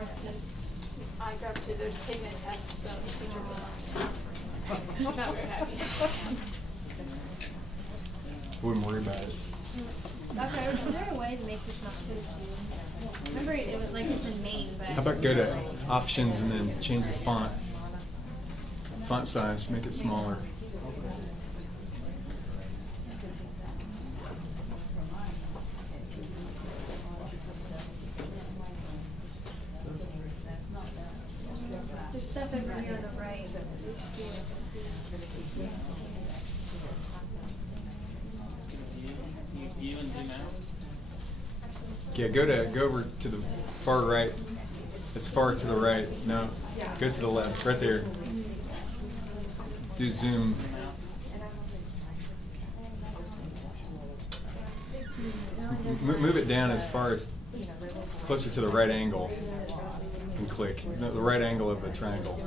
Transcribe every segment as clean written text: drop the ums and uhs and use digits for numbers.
more seats. I grabbed two. They're just taking a test, so the teacher was not very happy. Wouldn't worry about it. Okay, is there a way to make this not so soon? Remember, it was like it's in Maine, but... How about go to options and then change the font size, make it smaller. There's stuff over here on the right. Yeah, go over to the far right. It's far to the right. No, go to the left. Right there. Do zoom. Move it down as far as closer to the right angle and click. No, the right angle of the triangle.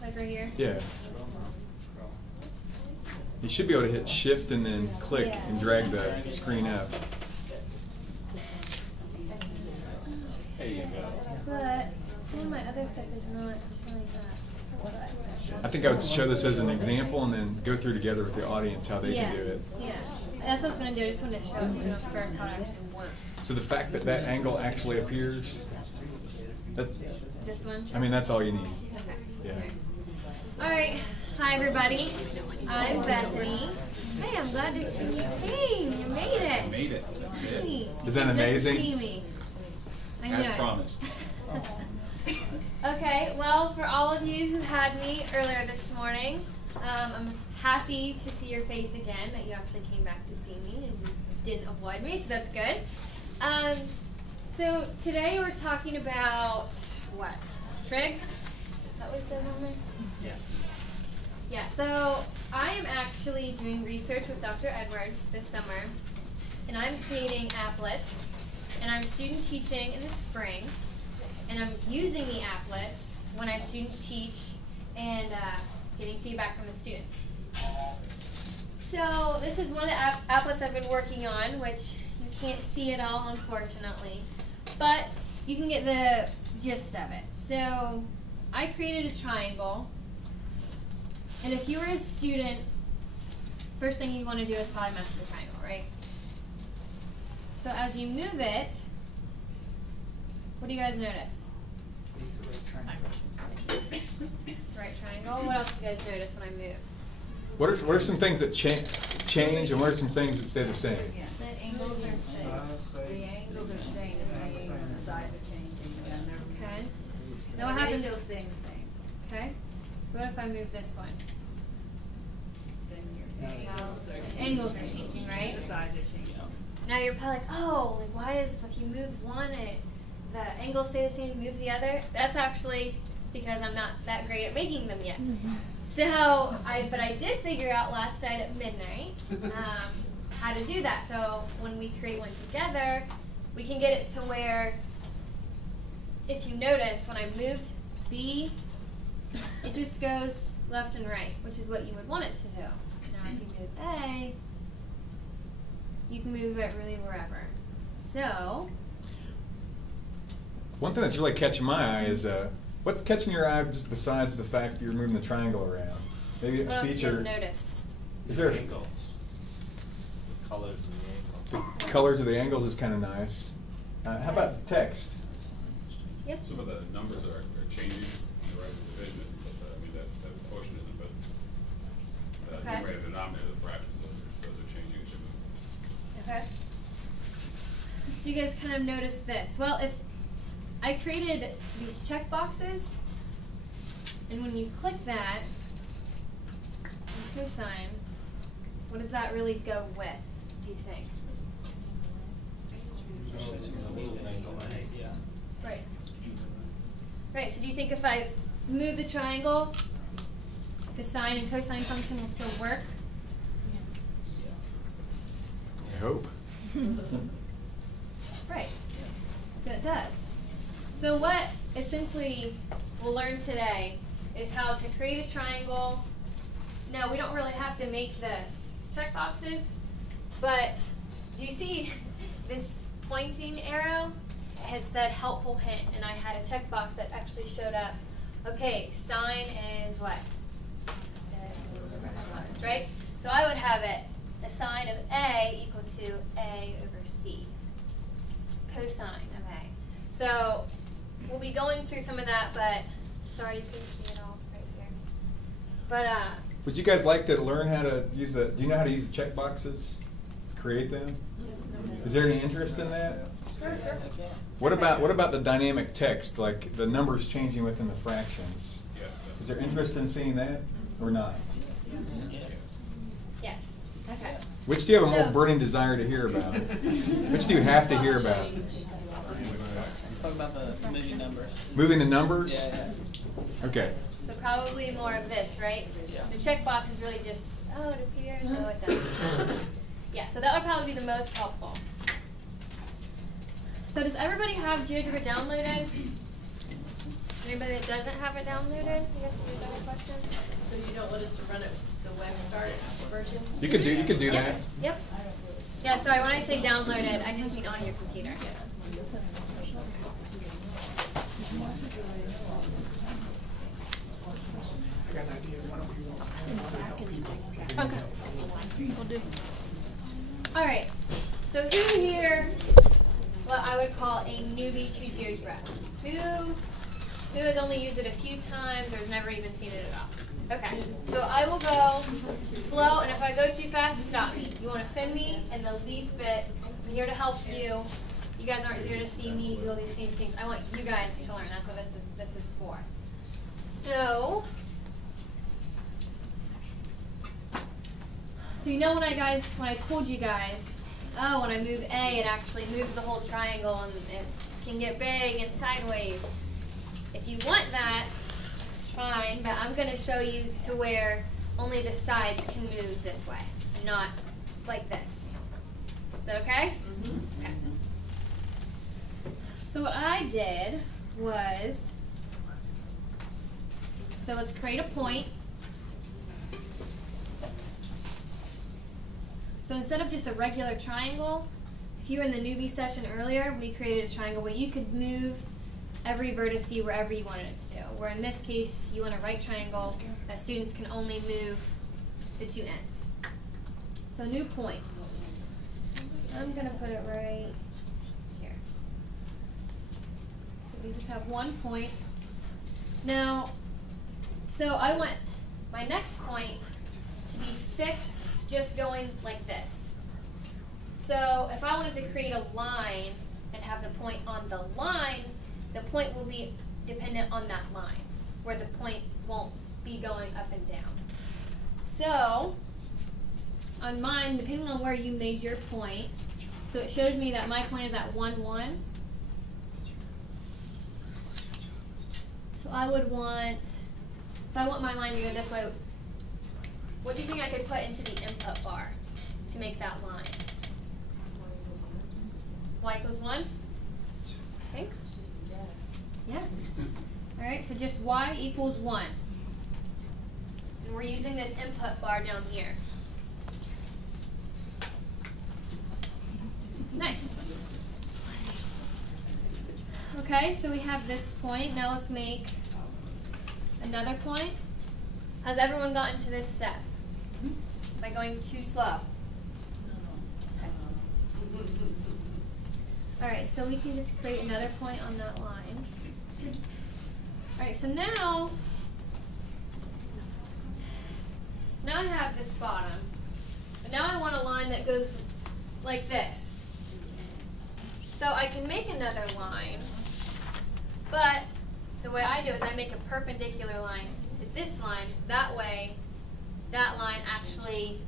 Like right here? Yeah. You should be able to hit shift and then click and drag the screen up. There you go. But some of my other stuff is not showing up. I think I would show this as an example and then go through together with the audience how they can do it. Yeah, that's what I was going to do. I just want to show you first how it actually works. So the fact that that angle actually appears, that's, This one? I mean, that's all you need. Okay. Yeah. All right. Hi, everybody. I'm Bethany. Hey, I'm glad to see you came. You made it. Made it. That's it. Hey. Is that amazing? Just to see me. I know. As promised. Okay, well, for all of you who had me earlier this morning, I'm happy to see your face again, that you actually came back to see me and didn't avoid me, so that's good. So today we're talking about what? Trig? Is that what it says on there? Yeah. Yeah, so I am actually doing research with Dr. Edwards this summer, and I'm creating applets, and I'm student teaching in the spring, and I'm using the applets when I student teach and getting feedback from the students. So this is one of the applets I've been working on, which you can't see at all, unfortunately, but you can get the gist of it. So I created a triangle. And if you were a student, first thing you'd want to do is probably measure the triangle, right? So as you move it, what do you guys notice? It's a right triangle. It's a right triangle. What else do you guys notice when I move? What are some things that change and what are some things that stay the same? The angles are fixed. The angles are staying the same, and the sides are changing. Okay. Now what happens? The ratio's staying the same. Okay. So what if I move this one? Then your Angles are changing, right? The sides are changing. Now you're probably like, oh, like why does if you move one, the angles stay the same, you move the other? That's actually because I'm not that great at making them yet. So, but I did figure out last night at midnight how to do that. So when we create one together, we can get it to where, if you notice, when I moved B, it just goes left and right, which is what you would want it to do. Now if you move A, you can move it really wherever. So, One thing that's really catching my eye is what's catching your eye just besides the fact you're moving the triangle around? Maybe what a else do you feature. guys notice? Is there a, Angles. The colors of the the angles. colors of the angles is kind of nice. How about text? Yep. Some of the numbers are changing in the right division, but I mean that portion isn't, but the Okay. numerator, denominator, the fractions, those are changing as you move. Okay. So you guys kind of notice this. Well, if I created these check boxes, and when you click that, cosine, what does that really go with, do you think? Right. Right, so do you think if I move the triangle, the sine and cosine function will still work? I hope. Right. So it does. So what essentially we'll learn today is how to create a triangle. Now, we don't really have to make the check boxes, but do you see this pointing arrow, it had said helpful hint, and I had a checkbox that actually showed up. Okay, sine is what? Right? So I would have it, the sine of A equal to A over C. Cosine of A. So we'll be going through some of that, but sorry you couldn't see it all right here. But would you guys like to learn how to use the, do you know how to use the check boxes? Create them? Is there any interest in that? sure. What about the dynamic text, like the numbers changing within the fractions? Yes. Is there interest in seeing that or not? Yes. Okay. Which do you have a more So- burning desire to hear about? Which do you have to hear about? Let's talk about the moving numbers. Moving the numbers? Yeah. Okay. So probably more of this, right? Yeah. The checkbox is really just, oh, it appears, oh, it doesn't. Yeah, so that would probably be the most helpful. So does everybody have GeoGebra downloaded? Anybody that doesn't have it downloaded? I guess we have a question. So you don't want us to run it, the web start version? You could do Yep. that. Yep. Yeah, sorry, when I say downloaded, I just mean on your computer. I got an idea. Why don't we help people? Okay. Will do. All right. So who here, what I would call a newbie to GeoGebra? Who has only used it a few times or has never even seen it at all? Okay. So I will go slow, and if I go too fast, stop me. You want to offend me in the least bit. I'm here to help you. You guys aren't here to see me do all these fancy things. I want you guys to learn. That's what this is for. So you know when I told you guys, oh, when I move A, it actually moves the whole triangle and it can get big and sideways. If you want that, it's fine, but I'm going to show you to where only the sides can move this way, and not like this. Is that okay? Mm-hmm. Okay. So what I did was, so let's create a point. So instead of just a regular triangle, if you were in the newbie session earlier, we created a triangle where you could move every vertice wherever you wanted it to do. Where in this case, you want a right triangle that students can only move the two ends. So new point. I'm going to put it right here. So we just have one point. Now, so I want my next point to be fixed, just going like this. So if I wanted to create a line and have the point on the line, the point will be dependent on that line, where the point won't be going up and down. So on mine, depending on where you made your point, so it shows me that my point is at 1, 1. So I would want, if I want my line to go this way, what do you think I could put into the input bar to make that line? Y equals 1? Okay. Yeah. All right, so just y equals 1. And we're using this input bar down here. Nice. Okay, so we have this point. Now let's make another point. Has everyone gotten to this step? Am I going too slow? Okay. All right, so we can just create another point on that line. All right, so now I have this bottom, but now I want a line that goes like this. So I can make another line, but the way I do it is I make a perpendicular line to this line. That way, that line actually,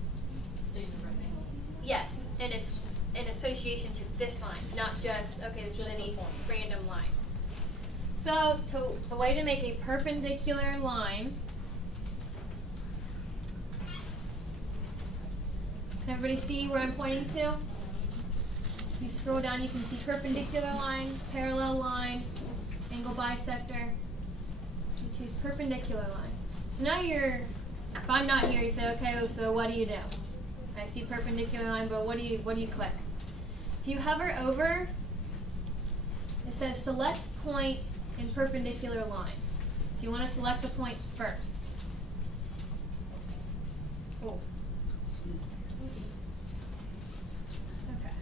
yes, and it's in association to this line, not just, okay, this is any random line. So the way to make a perpendicular line, can everybody see where I'm pointing to? If you scroll down, you can see perpendicular line, parallel line, angle bisector. You choose perpendicular line. So now if I'm not here, you say, okay, so what do you do? I see perpendicular line, but what do you click? if you hover over, it says select point in perpendicular line. So you want to select the point first. Oh. Okay.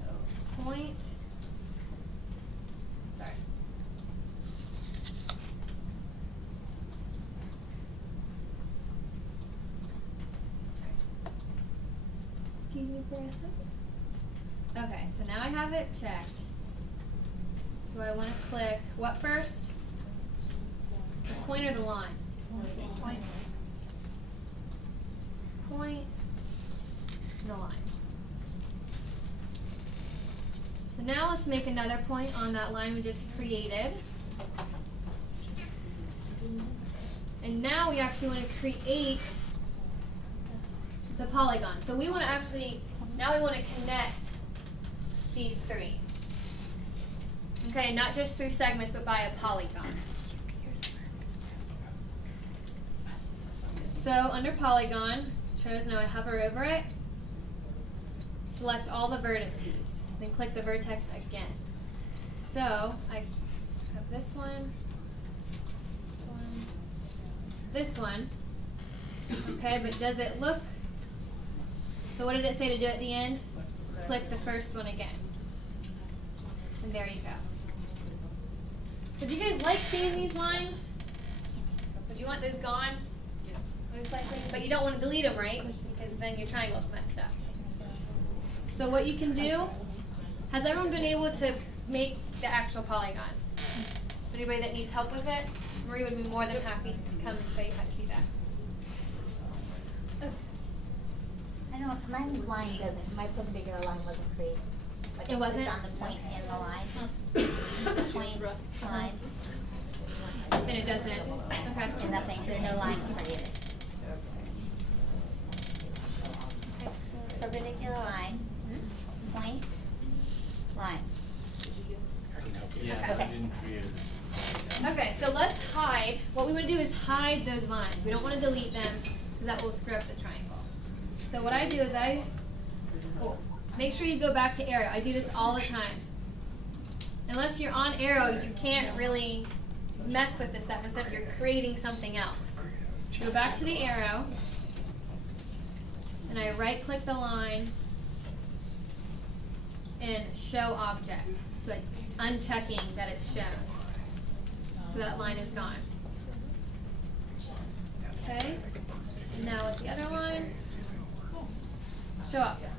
So point. Sorry. Excuse me for a second. Okay, so now I have it checked. So I want to click what first? The point or the line? Point. Point. The line. So now let's make another point on that line we just created. And now we actually want to create the polygon. So we want to actually, now we want to connect these three. Okay, not just through segments, but by a polygon. So under polygon, shows now I hover over it, select all the vertices, then click the vertex again. So I have this one, this one. Okay, but does it look, so what did it say to do at the end? Click the first one again. And there you go. So do you guys like seeing these lines? Would you want those gone? Yes. Most likely. But you don't want to delete them, right? Because then your triangle's messed up. So what you can do, has everyone been able to make the actual polygon? Is there anybody that needs help with it? Marie would be more than happy to come and show you how to do that. I know my line doesn't, my perpendicular line wasn't created. Like It wasn't? on the point in the line. Point, line. And it doesn't. Okay. And nothing, there's no line created. Perpendicular line, point, line. Yeah, Okay. I didn't create it. Okay, so let's hide. What we want to do is hide those lines. We don't want to delete them because that will screw up the triangle. So what I do is make sure you go back to arrow. I do this all the time. Unless you're on arrow, you can't really mess with this stuff except you're creating something else. Go back to the arrow, and I right-click the line and show object. So like unchecking that it's shown. So that line is gone. Okay? And now with the other line, show object.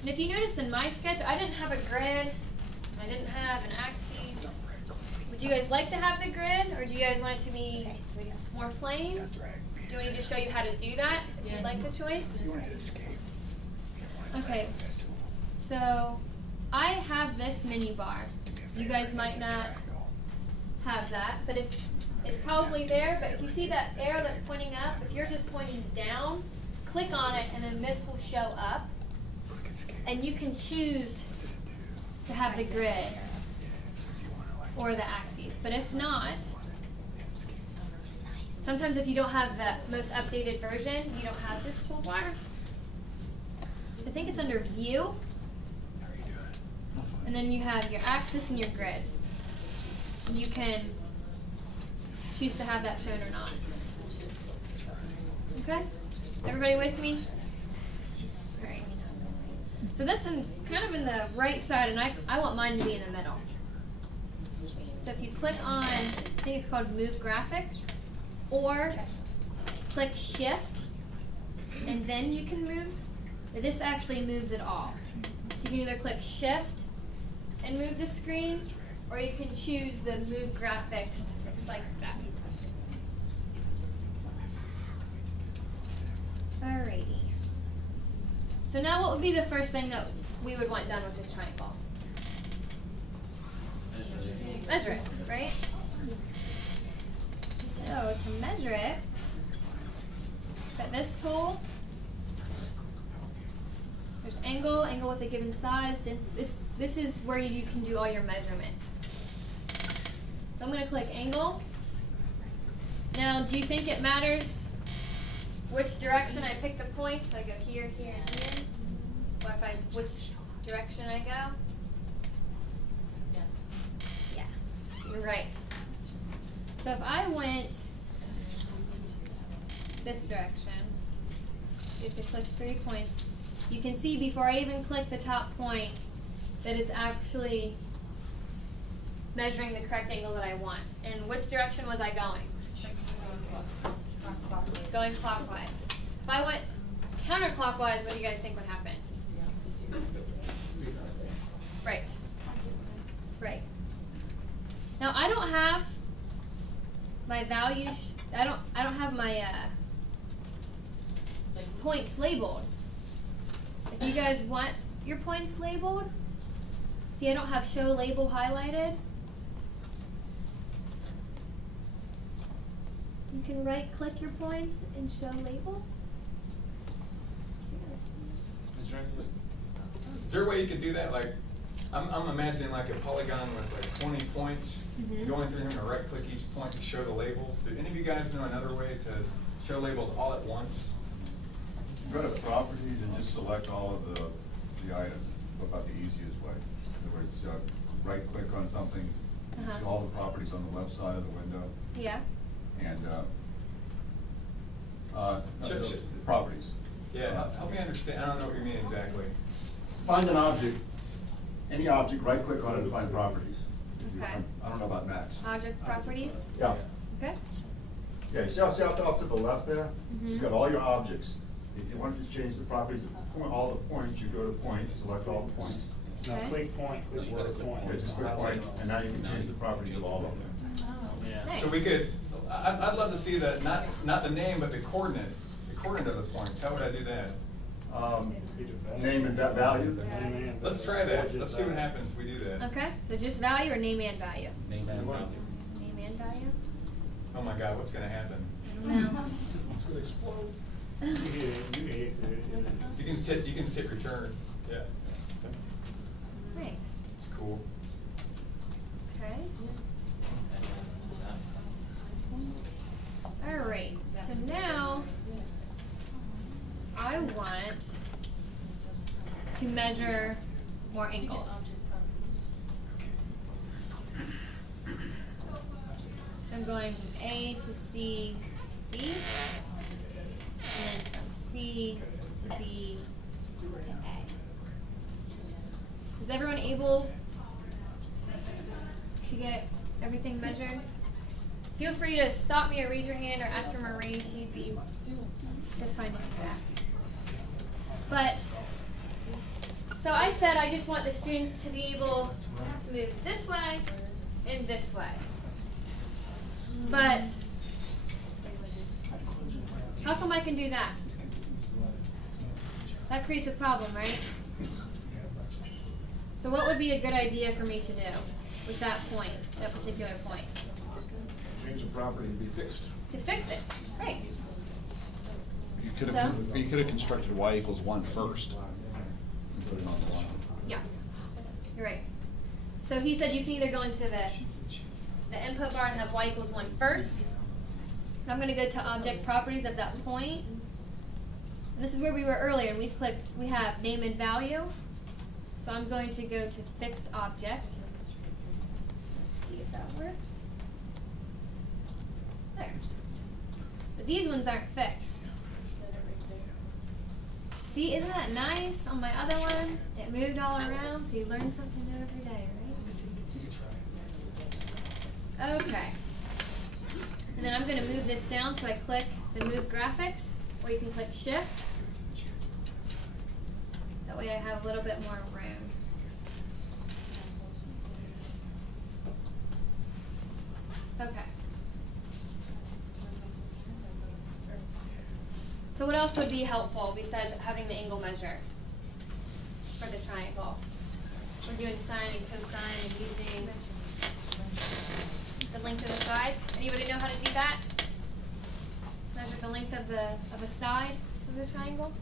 And if you notice in my sketch, I didn't have a grid, I didn't have an axis. Would you guys like to have the grid, or do you guys want it to be more plain? Do you want me to just show you how to do that, if you'd like the choice? Okay, so I have this menu bar. You guys might not have that, but if it's probably there, but if you see that arrow that's pointing up, if yours is pointing down, click on it and then this will show up. And you can choose to have the grid or the axes. But if not, sometimes if you don't have the most updated version, you don't have this toolbar. I think it's under View. And then you have your axis and your grid. And you can choose to have that shown or not. Okay? Everybody with me? All right. So that's kind of in the right side, and I want mine to be in the middle. So if you click on, I think it's called Move Graphics, or click Shift, and then you can move. This actually moves it all. You can either click Shift and move the screen, or you can choose the Move Graphics just like that. Alrighty. So now what would be the first thing that we would want done with this triangle? Measure it, right? So to measure it, set this tool. There's angle with a given size. This is where you can do all your measurements. So I'm going to click angle. Now, do you think it matters which direction I pick the points. If I go here, here, and here. Or if I, which direction I go. Yeah, you're right. So if I went this direction, you have to click 3 points. You can see before I even click the top point that it's actually measuring the correct angle that I want. And which direction was I going? Going clockwise. If I went counterclockwise, what do you guys think would happen? Right. Right. Now I don't have my values. I don't have my points labeled. If you guys want your points labeled, see I don't have show label highlighted. You can right click your points and show label. Is there a way you could do that? Like, I'm imagining like a polygon with like 20 points, going through them and right click each point to show the labels. Do any of you guys know another way to show labels all at once? Go to properties and just select all of the items. It's about the easiest way. In other words, right click on something, see all the properties on the left side of the window. Yeah. And properties. Yeah, help me understand. I don't know what you mean exactly. Find an object, any object, right click on it and find properties. Okay. I don't know about Max. Object properties. Yeah. Okay. Yeah, you see off to the left there? You've got all your objects. If you wanted to change the properties of all the points, you go to point, select all the points. Now click point, click word point. Yeah, just click point, and now you can change the properties of all of them. Yeah. So we could. I'd love to see that. Not the name, but the coordinate. The coordinate of the points. How would I do that? Name and value. Let's try that. Let's see what happens if we do that. Okay. So just value or name and value? Name and value. Name and value? Oh my God, what's going to happen? I don't know. It's gonna explode. You can hit return. Yeah. Nice. It's cool. Okay. All right. So now I want to measure more angles. I'm going from A to C, B, and then from C to B to A. Is everyone able to get everything measured? Feel free to stop me or raise your hand or ask for Marie. She'd be just fine to do that. But, so I said I just want the students to be able to move this way and this way. But, how come I can do that? That creates a problem, right? So what would be a good idea for me to do with that point, that particular point? Change the property and be fixed. To fix it, right. You could have constructed y equals 1 first and put it on the line. Yeah, you're right. So he said you can either go into the input bar and have y equals 1 first. And I'm going to go to object properties of that point. And this is where we were earlier, and we have name and value. So I'm going to go to fixed object. Let's see if that works. There. But these ones aren't fixed. See, isn't that nice? On my other one, it moved all around, so you learn something new every day, right? Okay. And then I'm going to move this down, so I click the Move Graphics, or you can click Shift. That way I have a little bit more room. Okay. So what else would be helpful besides having the angle measure for the triangle? We're doing sine and cosine and using the length of the sides. Anybody know how to do that? Measure the length of a side of the triangle?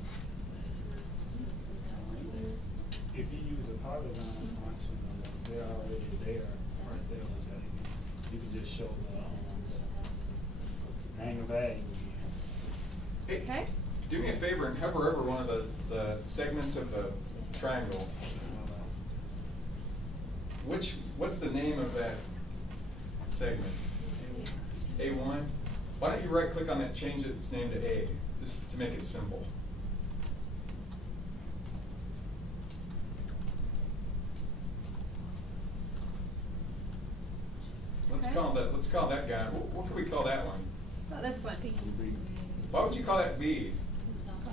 If you use a polygon function, they're already there, right there. You can just show the angle value. Hey, Okay. do me a favor and hover over one of the segments of the triangle. What's the name of that segment? A1? Why don't you right click on that, change its name to A, just to make it simple. Let's call that guy. What can we call that one? Oh, this one. Why would you call that B?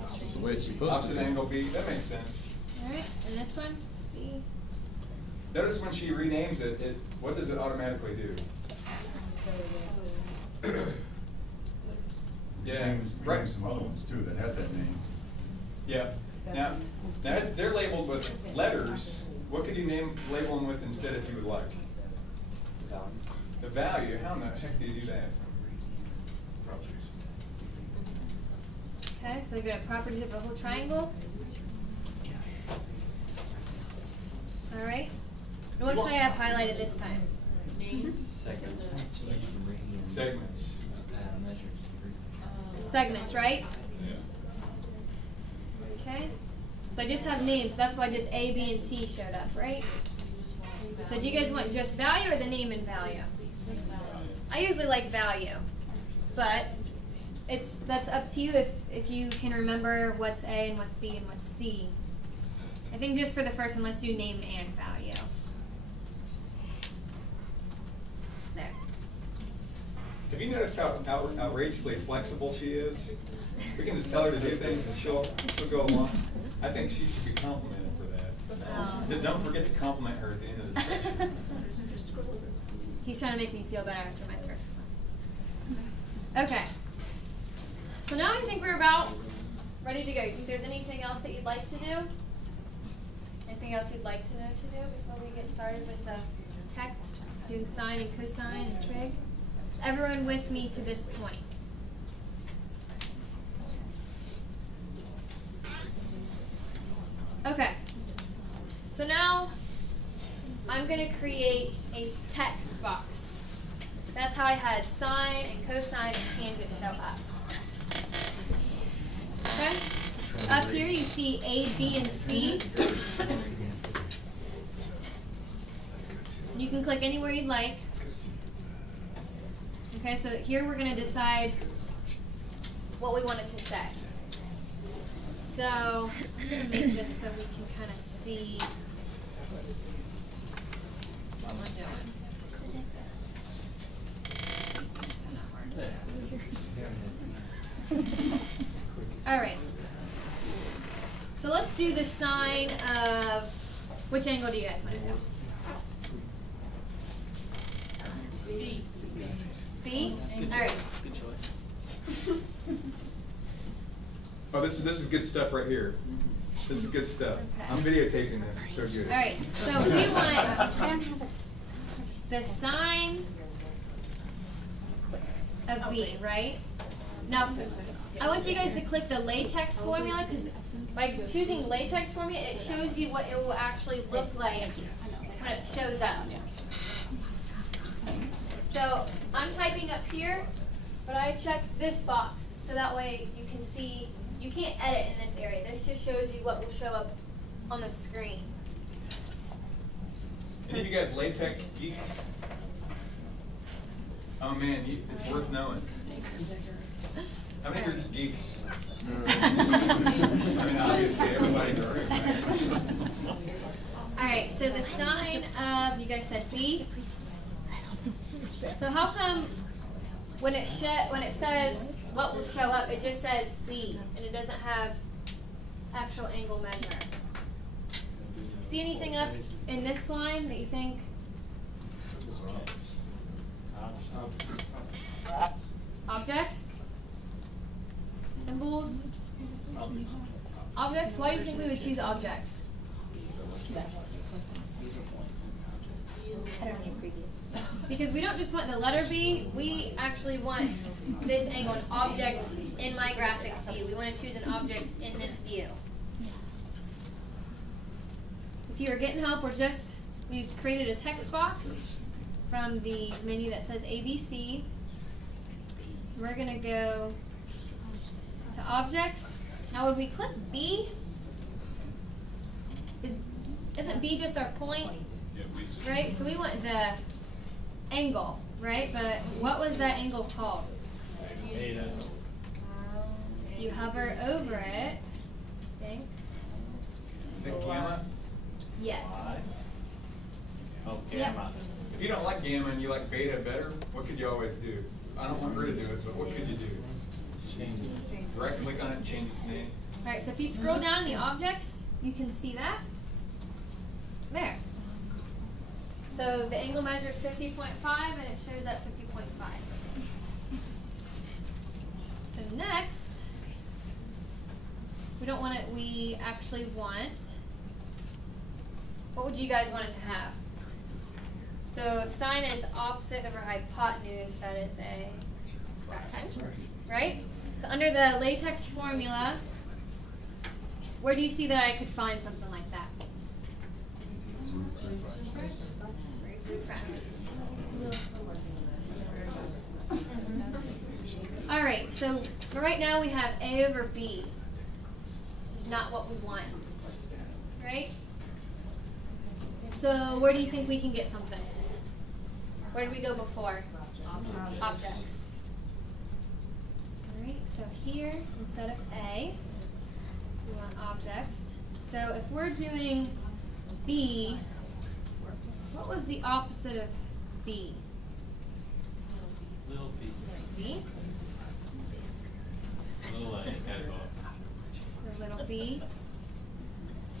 That's the way it's supposed to Opposite be. angle B. That makes sense. All right, and this one, C. Notice when she renames it, what does it automatically do? Yeah, right. Some other ones too that had that name. Yeah. Now they're labeled with letters. What could you label them with instead if you would like? The value. How in the heck do you do that? Okay, so we go to properties of a whole triangle. All right. And what should I have highlighted this time? Segments. Segments, right? Okay. So I just have names. That's why just A, B, and C showed up, right? So do you guys want just value or the name and value? I usually like value, but that's up to you if you can remember what's A and what's B and what's C. I think just for the first one, let's do name and value. There. Have you noticed how outrageously flexible she is? We can just tell her to do things and she'll go along. I think she should be complimented for that. Then don't forget to compliment her at the end of the session. He's trying to make me feel better after my first one. Okay. So now I think we're about ready to go. You think there's anything else that you'd like to do? Anything else you'd like to know to do before we get started with the text, doing sine and cosine and trig? Everyone with me to this point? Okay. So now I'm going to create a text box. That's how I had sine and cosine and tangent show up. Okay? Up here you see A, B, and C. You can click anywhere you'd like. Okay, so here we're going to decide what we want it to say. So I'm going to make this so we can kind of see what we're doing. All right. So let's do the sine of, which angle do you guys want to do? B. B? All right. Good choice. Oh, this is good stuff right here. This is good stuff. Okay. I'm videotaping this. It's so good. All right. So we want the sine of B, right? Now, I want you guys to click the latex formula because by choosing latex formula, it shows you what it will actually look like when it shows up. So I'm typing up here, but I checked this box so that way you can see. You can't edit in this area. This just shows you what will show up on the screen. Any of you guys LaTeX geeks? Oh man, it's worth knowing. How many are just geeks? I mean, obviously everybody in the room. Right? All right, so the sine of, you guys said B. So how come when it says what will show up, it just says B, and it doesn't have actual angle measure? See anything up in this line that you think? Objects? Symbols? Objects? Why do you think we would choose objects? I don't need preview. Because we don't just want the letter B, we actually want this angle, an object in my graphics view. We want to choose an object in this view. If you are getting help, we created a text box from the menu that says ABC. We're going to go to objects. Now when we click B, isn't B just our point? Right? So we want the angle, right? But what was that angle called? Beta. If you hover over it, think. Is it gamma? Yes. Oh, Yep. gamma. If you don't like gamma and you like beta better, what could you always do? I don't want her to do it, but what could you do? Change it. Right click on it and change its name. Alright, so if you scroll down the objects, you can see that. There. So the angle measure is 50.5 and it shows up 50.5. So next, we don't want it, we actually want, what would you guys want it to have? So if sine is opposite over hypotenuse, that is a rectangle, right? So under the latex formula, where do you see that I could find something like that? All right, so right now we have A over B. It's not what we want, right? So where do you think we can get something? Where did we go before? Objects. All right, so here, instead of A, we want objects. So if we're doing B, what was the opposite of B? Little b. B? Little a. The little b.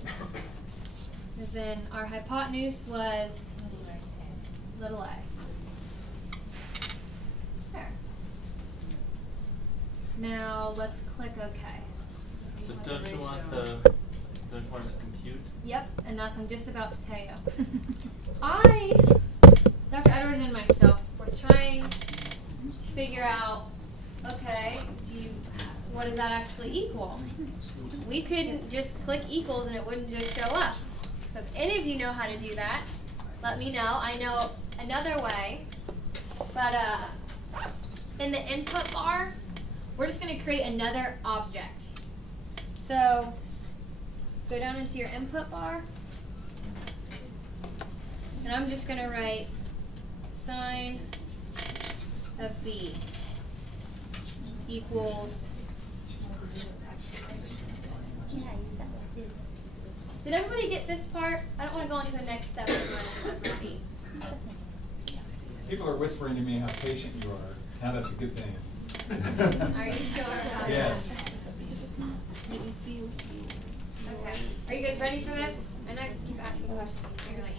And then our hypotenuse was little a. There. Now let's click OK. So don't you want to compute? Yep, and that's what I'm just about to tell you. Dr. Edwards and myself, were trying to figure out, okay, what does that actually equal? We couldn't just click equals and it wouldn't just show up. So if any of you know how to do that, let me know. I know another way, but in the input bar, we're just going to create another object. So go down into your input bar, and I'm just going to write sine of B equals. Did everybody get this part? I don't want to go on to the next step of B. People are whispering to me how patient you are. Now that's a good thing. Are you sure? Yes. Okay. Are you guys ready for this? I know I keep asking questions. You're like,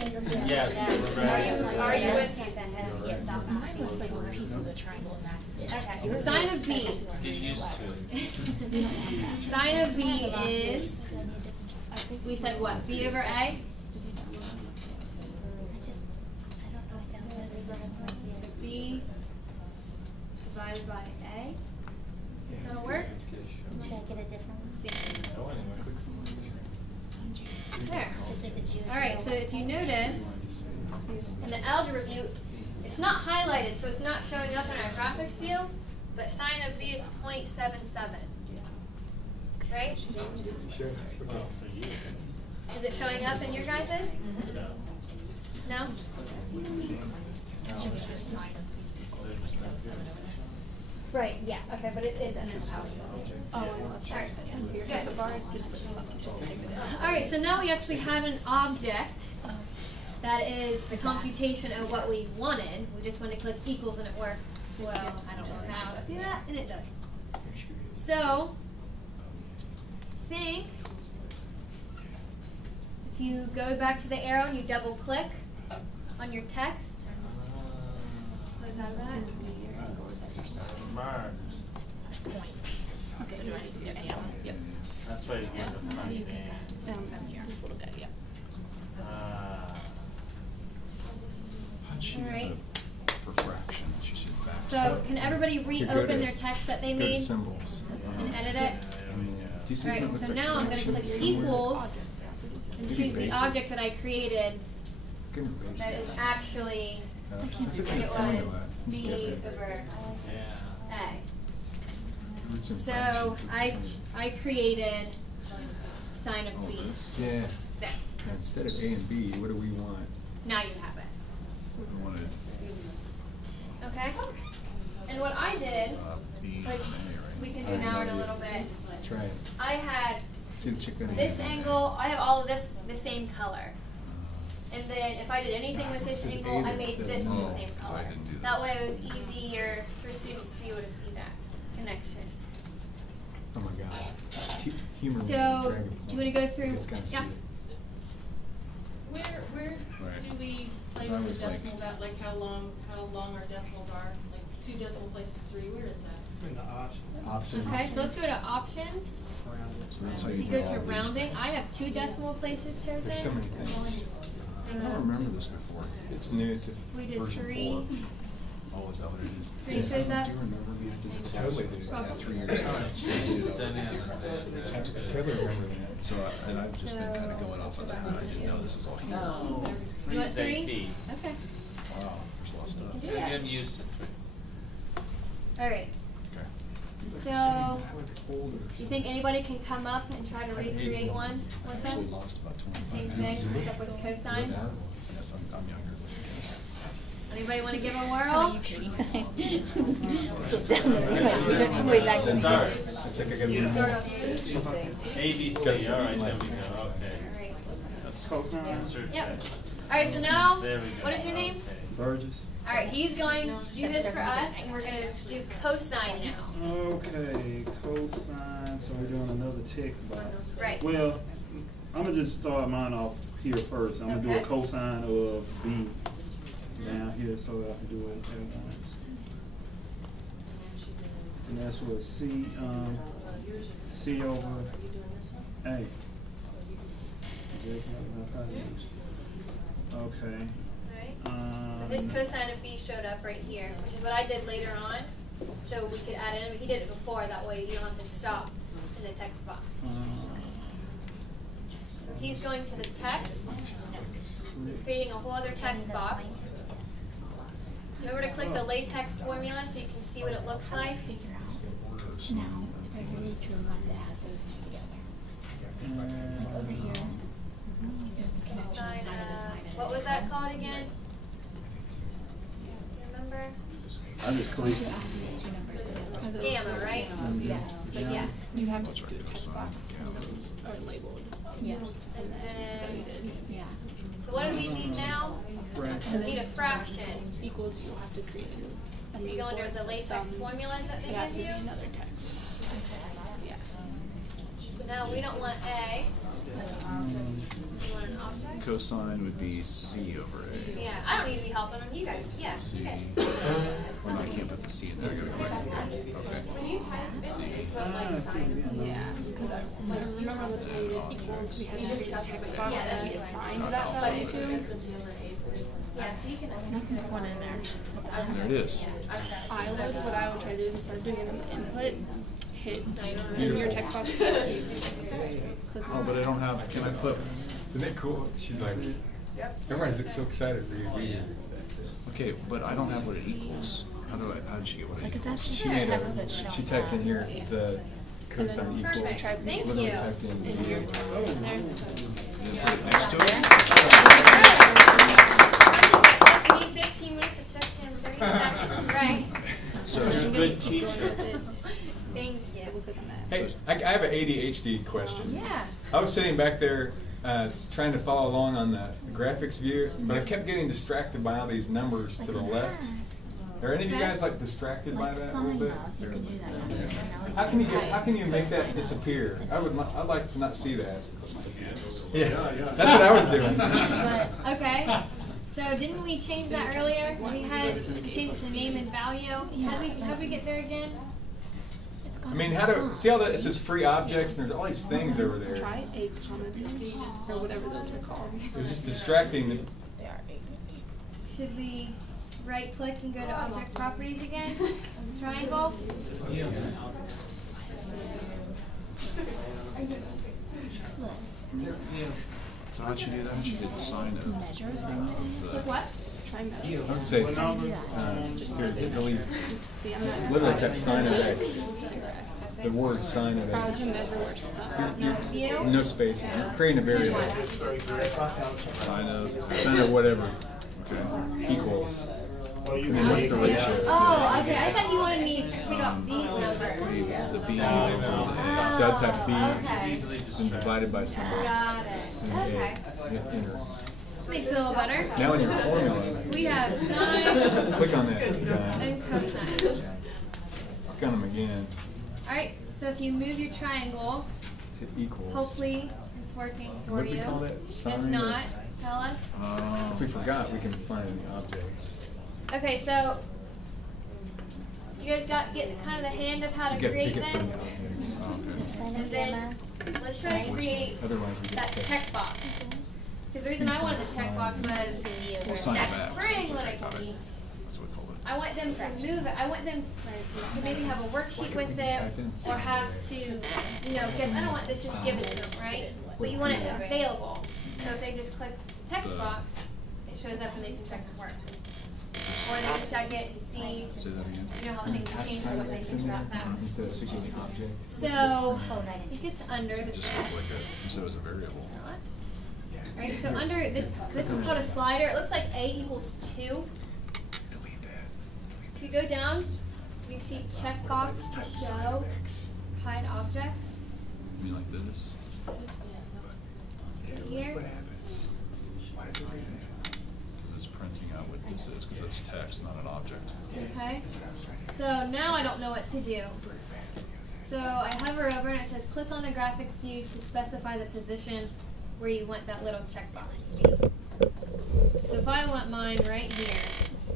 answer. Yes. Are you with? Okay. So sine of B. Get used to it. Sine of B is, we said what? B over A? So B divided by A. That'll work? Should I get a different one? There. Alright, so if you notice, in the algebra view, it's not highlighted, so it's not showing up in our graphics view, but sine of B is 0.77. Right? Is it showing up in your guys's? No? Right, yeah, okay, but it is in the algebra. Alright, good. Alright, so now we actually have an object that is the computation of what we wanted. We just want to click equals and it worked. Well, I don't know how to see that, and it does. So, think if you go back to the arrow and you double click on your text, what is that about? Marked. Yep. That's right here, the front end. Here, just a little bit, yeah. Alright. For fraction, she said back. So, can everybody reopen their text that they Go to made symbols. and edit it? Do you see Alright, something so that's now I'm going to click equals and choose the object that I created that is actually, and it was B over A. So I created sine of B. Yeah. There. Instead of A and B, what do we want? Now you have it. We wanted Okay? And what I did, which we can do now in a little bit, That's right. I had See the chicken. this angle, I have all of this the same color. And then if I did anything with this This is angle, I eight made instead this of the no. same So I color. didn't do That this. way it was easier for students to be able to see that connection. Oh my God. Humor. So, do you want to go through? Yeah. Where Right. do we play Because I with was the like- decimal about like how long our decimals are? Like 2 decimal places 3. Where is that? It's in the option. Options. Okay, so let's go to options. So that's how If you you do go all to these rounding, things. I have 2 decimal places chosen. There's so many things. I don't remember this before. It's new to We did version 3. 4. Oh, is that what it is? 3 shows up. Do you remember we had to do that? Totally do. Yeah, 3 years ago. I totally remember that. So, and I've just been kind of going off of that. I didn't know this was all here. Wow, You want 3? Okay. there's a lot of stuff. Do that. I'm used to it. All right. Okay. So, you think anybody can come up and try to recreate one I with actually us? lost about 25 Same pounds. thing, except with cosine. Yes, I'm younger. Anybody want to give a whirl? Way back That's then. all right. It's like a good ABC, all right, there we go, okay. Yep. All right, so now, There we go. what is your name? Burgess. All right, he's going to do this for us, and we're going to do cosine now. Okay, cosine. So we're doing another text box. Right. Well, I'm gonna just start mine off here first. I'm gonna do a Okay. cosine of B down here so that I can do it at once. And that's what C over A. Okay. So his cosine of B showed up right here, which is what I did later on. So we could add it in. He did it before, that way you don't have to stop in the text box. So he's going to the text. He's creating a whole other text box. Remember to click the latex formula so you can see what it looks like. Now, if I really true, I'm going to add those two together. Like over here. Cosine of, what was that called again? Remember? I just click. Gamma, right? Yes. So yes. You have to do a text box and those are labeled. Yes. And then, Yeah. so what do we need now? We need a fraction. Equals, you'll have to create a So you go under the latex formulas that they It has give to be you. another text. Yeah. So now we don't want A. We want an object. Cosine would be C over A. Yeah, I don't need to be helping them. You guys, yeah. C. Okay. Well, no, I can't put the C in there. I gotta go back to it. Okay. When you type it, you put like sign. Yeah, because I remember this when we did equals, we had to create a text box Yeah, and that's assign that value to. Yeah, so you can. There's one in there. There it is. What I would try to do is instead of doing it in the input, hit in your text box. Oh, but I don't have, can I put, Isn't it cool? She's like, everybody's so excited for you to be here. okay, but I don't have what it equals. How did she get what it Because equals? that's She made a, she typed in here the cosine equals. Perfect. Thank Literally you. typed in In your the text in there. And then put it next to it? Something that took me 15 minutes, it took him 30 seconds, right? So, You're a good teacher. Thank you. Hey, I have an ADHD question. Yeah. I was sitting back there trying to follow along on the graphics view, but I kept getting distracted by all these numbers to the left. Are any of you guys like distracted by that a little bit? You can do that. How can you make that disappear? I'd like to not see that. Yeah, that's what I was doing. Okay. So didn't we change that earlier? We had it changed to name and value. How do we get there again? I mean, see all that? It says free objects, and there's all these things over there. Try a comment pages or whatever those were called. It was just distracting. Should we right click and go to object properties again? Triangle? Yeah. So how'd she do that? She did the sign of the... With what? Try measure. I would say, Just there's really, See, I'm not- literally type sign of X. the word sign of How it. to measure where stuff. View? No spaces. You're creating a variable. Sign of whatever. Okay. Equals. And then what's the ratio? Oh, okay. I thought you wanted me to take off these numbers. The B. So I'd type B Okay. and divided by something. Got it. Okay. Enter. Makes it a little better. Now in your formula, We have sine click on that guy. and cosine. Click on them again. Alright, so if you move your triangle, Hit equals. hopefully it's working for What do we you. call that? If Sine not, of- tell us. If we forgot, we can find the objects. Okay, so you guys get kind of the hand of how to You get create pick it from this. the objects. And then let's try to create Otherwise, we get that text. checkbox. Because the reason I wanted the checkbox was sign next back. spring when I teach, That's what we call it. I want them to move it. I want them to maybe have a worksheet with it, or have to, you know, because I don't want this just given to them, right? But you want it available. So if they just click text box, it shows up and they can check the work. Or they can check it and see, Say that again. you know, how things change and what they think about that. Instead of picking the object. So I think it's under the Just look like a, instead it was a variable. Right, so under this is called a slider. It looks like A equals 2. If you go down, you see checkbox to show hide objects. You mean like this? Here. What happens? Why does it do that? Because it's printing out what this is, because it's text, not an object. Okay. So now I don't know what to do. So I hover over and it says click on the graphics view to specify the position where you want that little checkbox to be. So if I want mine right here,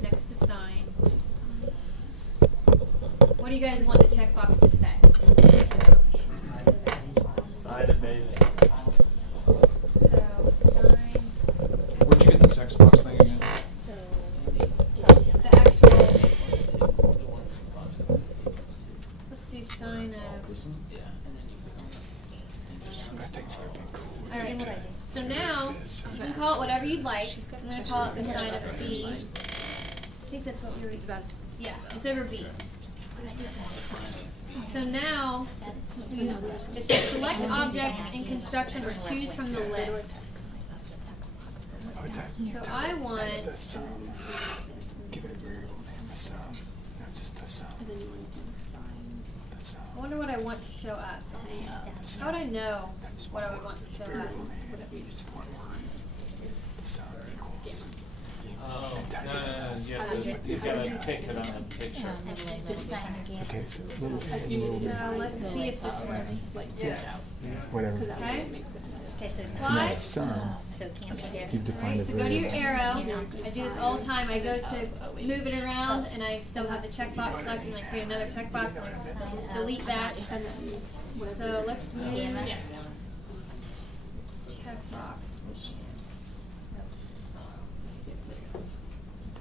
next to sign, what do you guys want the checkbox to say? Side of baby. So sign, Where'd you get the text box thing again? the actual, let's do sign of, This one? I think it would be cool. alright, so now, you can call it whatever you'd like. I'm going to call it the sign of a B. I think that's what we were about. Yeah, it's over B. So now, it says select objects in construction or choose from the list. So I want, The sum. Give it a variable name, the sum. No, just the sum. The sum. I wonder what I want to show up. How would I know what I would want to show up? Variable name. Just one line. The sum equals. Oh, no, you have to, you've got to pick it on a picture. Okay, so So let's see if this works. whatever. Okay? So now Slide. the sum, you've defined Right, a so go to your variable. arrow. I do this all the time. I go to move it around and I still have the checkbox selected and I create another checkbox. Delete that. So let's move checkbox.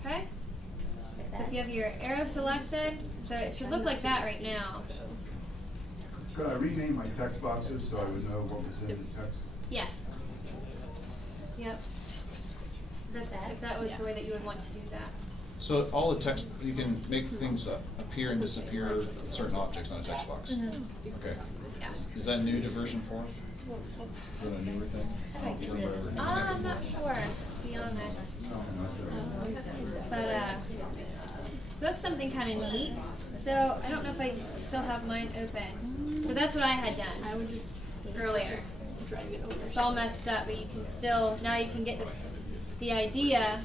Okay? So if you have your arrow selected, so it should look like that right now. Could I rename my text boxes so I would know what was in the text? Yeah. Yep. If that was the way that you would want to do that. So all the text, you can make things appear and disappear certain objects on a text box. Okay. Yeah. Is that new to version 4? Is that a newer thing? I'm not sure, to be honest. But, so that's something kind of neat. So I don't know if I still have mine open. So that's what I had done earlier. It's all messed up, but you can still, now you can get the idea.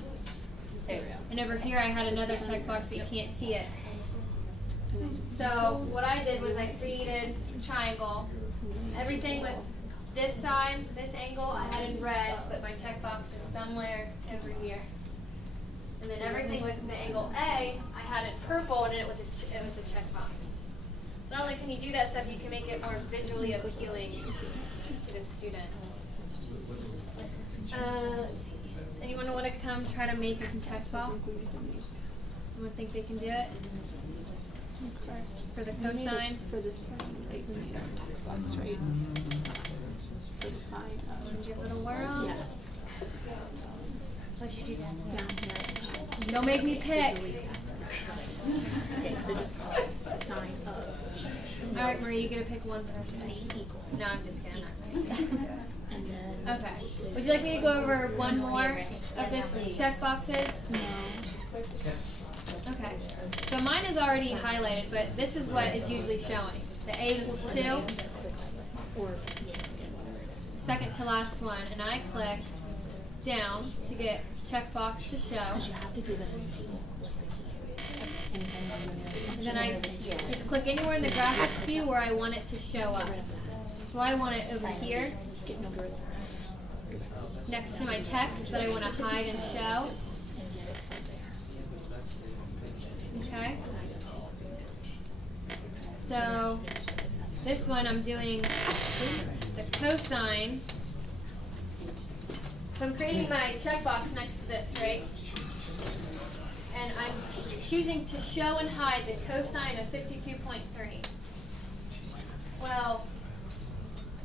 And over here I had another checkbox, but you can't see it. So what I did was I created a triangle. Everything with this side, this angle, I had in red, but my checkbox is somewhere over here. And then everything with the angle A, I had in purple, and it was a checkbox. So not only can you do that stuff, you can make it more visually appealing to the students. Let's see. Does anyone want to come try to make a checkbox? Anyone think they can do it? For the cosine? For this part, like, we made our text box, right? For the sign of. Give it a whirl. Yeah. What should you do down here? Don't make me pick. Okay, so just call it sign of. All right, Marie, you get to pick one person. No, I'm just kidding. I'm not going to. Okay. Would you like me to go over one more of the check boxes? No. Okay. So mine is already highlighted, but this is what is usually showing. The A equals 2. Second to last one, and I click down to get checkbox to show. And then I just click anywhere in the graphics view where I want it to show up. So I want it over here, next to my text that I want to hide and show. Okay. So this one I'm doing the cosine. So I'm creating my checkbox next to this, right? And I'm choosing to show and hide the cosine of 52.3. Well,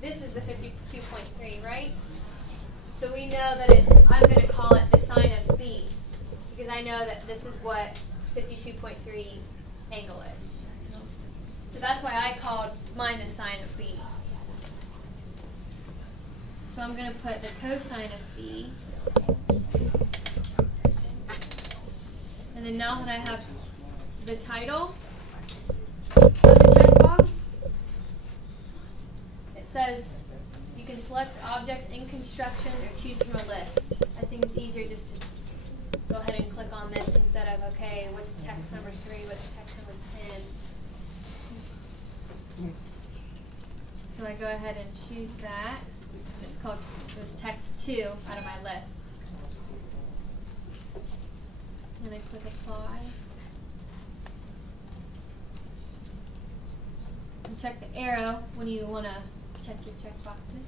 this is the 52.3, right? So we know that I'm going to call it the sine of B, because I know that this is what 52.3 angle is. So that's why I called mine the sine of B. So I'm going to put the cosine of B. And then now that I have the title of the checkbox, it says you can select objects in construction or choose from a list. I think it's easier just to go ahead and click on this instead of, okay, what's text number 3, what's text number 10. So I go ahead and choose that. It's called, it was text 2 out of my list. And I click apply. And check the arrow when you want to check your checkboxes.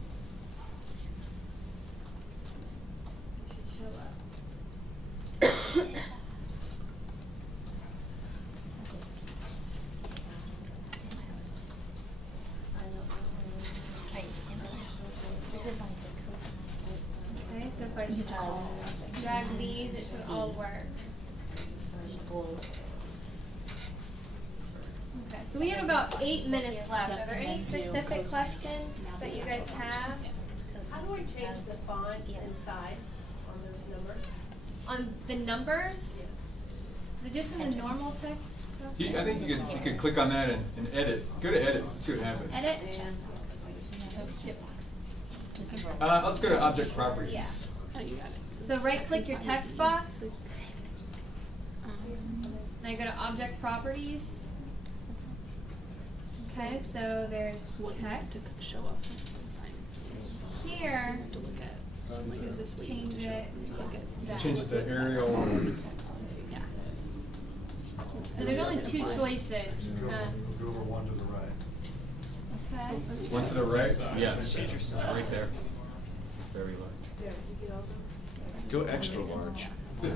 It should show up. Okay, so if I drag these, it should all work. Okay, so we have about 8 minutes left. Are there any specific questions that you guys have? How do I change the font and size on those numbers? On the numbers? Is it just in the normal text? I think you could click on that and edit. Go to edit and see what happens. Edit? Let's go to object properties. Yeah. Oh, you got it. So right click your text box. Now you go to object properties. Okay, so there's text. To show up. Here, To look at. Is this change it. Change it to Arial. Yeah. So there's only 2 choices. Go over one to the right. Okay. One to the right? Yes, right there. Very large. Go extra large. Is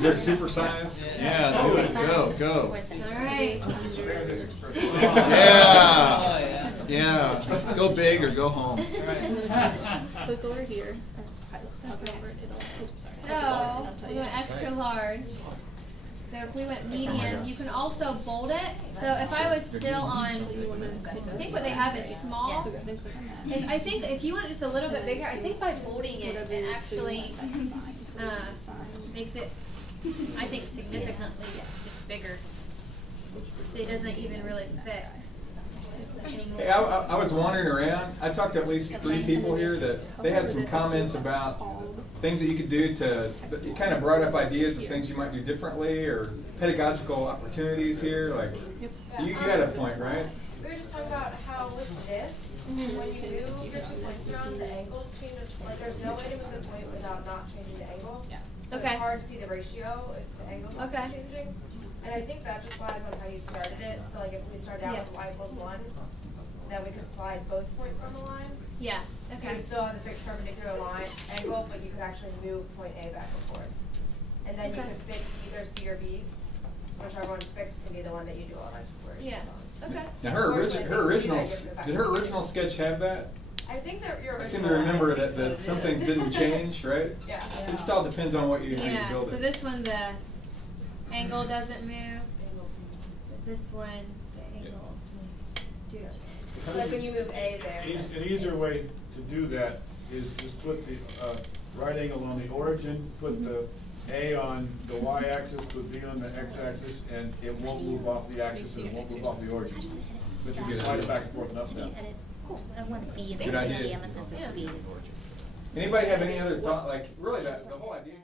there a super size? Yeah, do it. Go. All right. Yeah. Yeah. Go big or go home. Click over here. So we went extra large. So if we went medium, you can also bold it. So if I was still on, I think what they have is small. I think if you want just a little bit bigger, I think by bolding it, it actually makes it, I think, significantly just bigger. So it doesn't even really fit anymore. Hey, I was wandering around. I talked to at least 3 people here that they had some comments about things that you could do to, it kind of brought up ideas of things you might do differently or pedagogical opportunities here. Like, you had a point, right? We were just talking about how with this, when you move the 2 points around, the angles change. Like, there's no way to move the point without not changing the angle. Yeah. So Okay. it's hard to see the ratio if the angle is Okay. changing. And I think that just lies on how you started it. So like if we started out with y equals 1, then we could slide both points on the line. Yeah. So Okay. you still have the fixed perpendicular line angle, but you could actually move point A back and forth. And then you Okay. could fix either C or B, whichever one's fixed can be the one that you do all exploration Yeah. on. Okay. Now did her original sketch have that? I think that your I original seem to remember that some things didn't change, right? Yeah. It just all depends on what you, how you Yeah. build So it. this one, the angle doesn't move. This one, the angle So like when you move A there. An easier way to do that is just put the right angle on the origin, put the A on the y-axis, put B on the x-axis, and it won't move off the axis and it won't move off the origin. But you can slide it back and forth and up and down. Cool. I want to be in Good idea. the Amazon. Anybody have any other thought? Like, really, the whole idea.